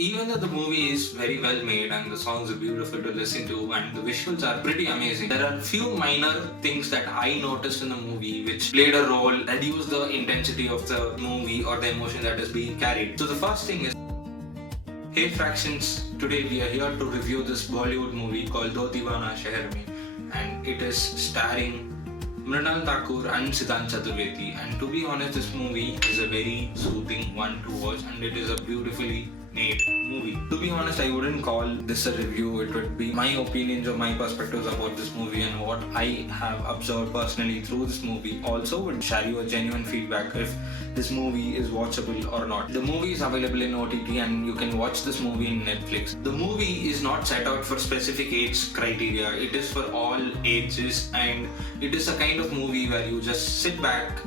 Even though the movie is very well made and the songs are beautiful to listen to and the visuals are pretty amazing, there are few minor things that I noticed in the movie which played a role, reduce the intensity of the movie or the emotion that is being carried. So the first thing is, hey fractions, today we are here to review this Bollywood movie called Do Deewana Shehar Mein, and it is starring Mrinal Thakur and Siddhant Chaturvedi. And to be honest, this movie is a very soothing one to watch, and it is a beautifully made movie. To be honest, I wouldn't call this a review. It would be my opinions or my perspectives about this movie and what I have observed personally through this movie. Also, would share you a genuine feedback if this movie is watchable or not. The movie is available in OTT and you can watch this movie in Netflix. The movie is not set out for specific age criteria. It is for all ages, and it is a kind of movie where you just sit back,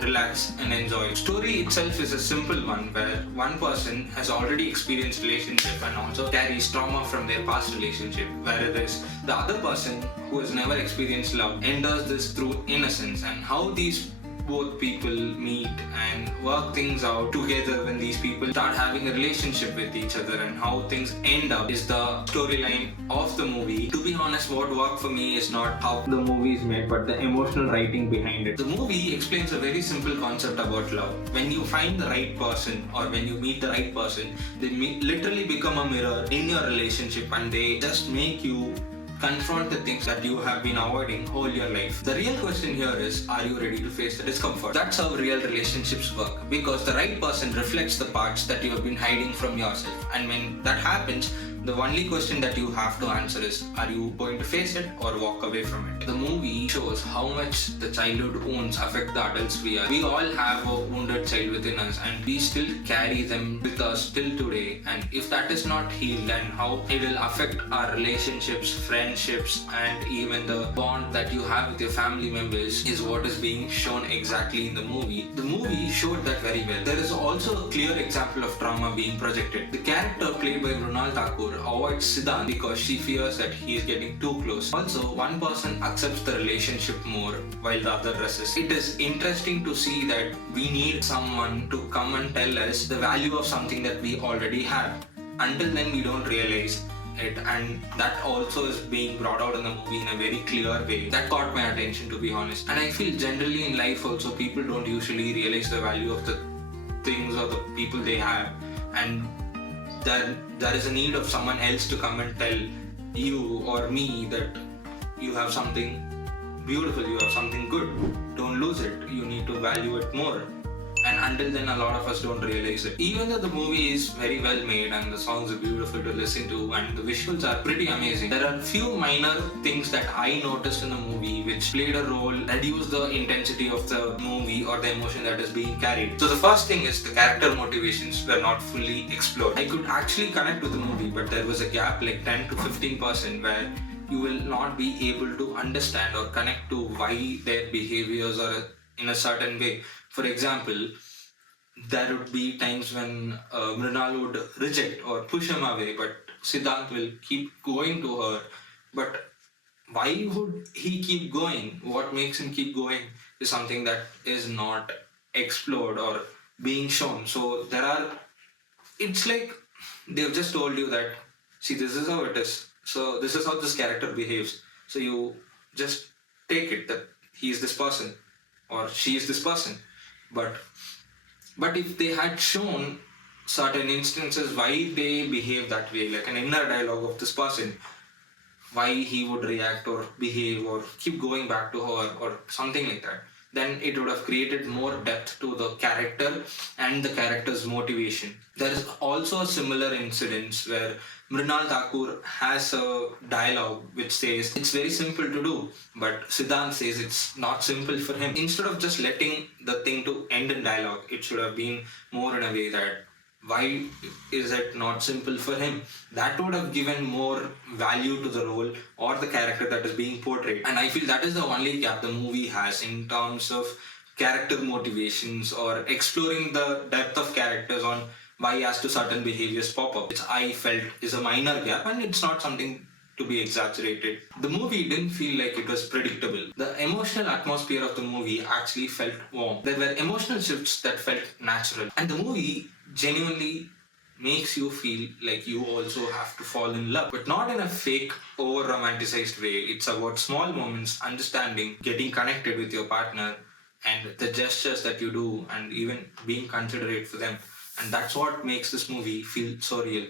relax and enjoy. Story itself is a simple one where one person has already experienced relationship and also carries trauma from their past relationship, whereas the other person who has never experienced love enters this through innocence, and how these both people meet and work things out together when these people start having a relationship with each other and how things end up is the storyline of the movie. To be honest, what worked for me is not how the movie is made but the emotional writing behind it. The movie explains a very simple concept about love. When you find the right person or when you meet the right person, they literally become a mirror in your relationship and they just make you confront the things that you have been avoiding all your life. The real question here is, are you ready to face the discomfort? That's how real relationships work, because the right person reflects the parts that you have been hiding from yourself. And when that happens, the only question that you have to answer is, are you going to face it or walk away from it? The movie shows how much the childhood wounds affect the adults we are. We all have a wounded child within us and we still carry them with us till today. And if that is not healed, and how it will affect our relationships, friendships, and even the bond that you have with your family members is what is being shown exactly in the movie. The movie showed that very well. There is also a clear example of trauma being projected. The character played by Mrinal Thakur avoids Siddhant because she fears that he is getting too close. Also, one person accepts the relationship more while the other resists. It is interesting to see that we need someone to come and tell us the value of something that we already have. Until then, we don't realize it, and that also is being brought out in the movie in a very clear way. That caught my attention, to be honest. And I feel generally in life also people don't usually realize the value of the things or the people they have, and there is a need of someone else to come and tell you or me that you have something beautiful, you have something good. Don't lose it. You need to value it more. And until then, a lot of us don't realize it. Even though the movie is very well made and the songs are beautiful to listen to and the visuals are pretty amazing, there are few minor things that I noticed in the movie which played a role, reduce the intensity of the movie or the emotion that is being carried. So the first thing is the character motivations were not fully explored. I could actually connect with the movie, but there was a gap like 10 to 15% where you will not be able to understand or connect to why their behaviors are in a certain way. For example, there would be times when Mrinal would reject or push him away, but Siddhant will keep going to her. But why would he keep going? What makes him keep going is something that is not explored or being shown. So it's like they've just told you that, see, this is how it is. So this is how this character behaves. So you just take it that he is this person or she is this person. But if they had shown certain instances why they behave that way, like an inner dialogue of this person, why he would react or behave or keep going back to her or something like that, then it would have created more depth to the character and the character's motivation. There is also a similar incident where Mrinal Thakur has a dialogue which says it's very simple to do, but Siddhant says it's not simple for him. Instead of just letting the thing to end in dialogue, it should have been more in a way that why is it not simple for him? That would have given more value to the role or the character that is being portrayed. And I feel that is the only gap the movie has in terms of character motivations or exploring the depth of characters on why as to certain behaviors pop up, which I felt is a minor gap and it's not something to be exaggerated. The movie didn't feel like it was predictable. The emotional atmosphere of the movie actually felt warm. There were emotional shifts that felt natural. And the movie genuinely makes you feel like you also have to fall in love, but not in a fake, over romanticized way. It's about small moments, understanding, getting connected with your partner, and the gestures that you do, and even being considerate for them. And that's what makes this movie feel so real.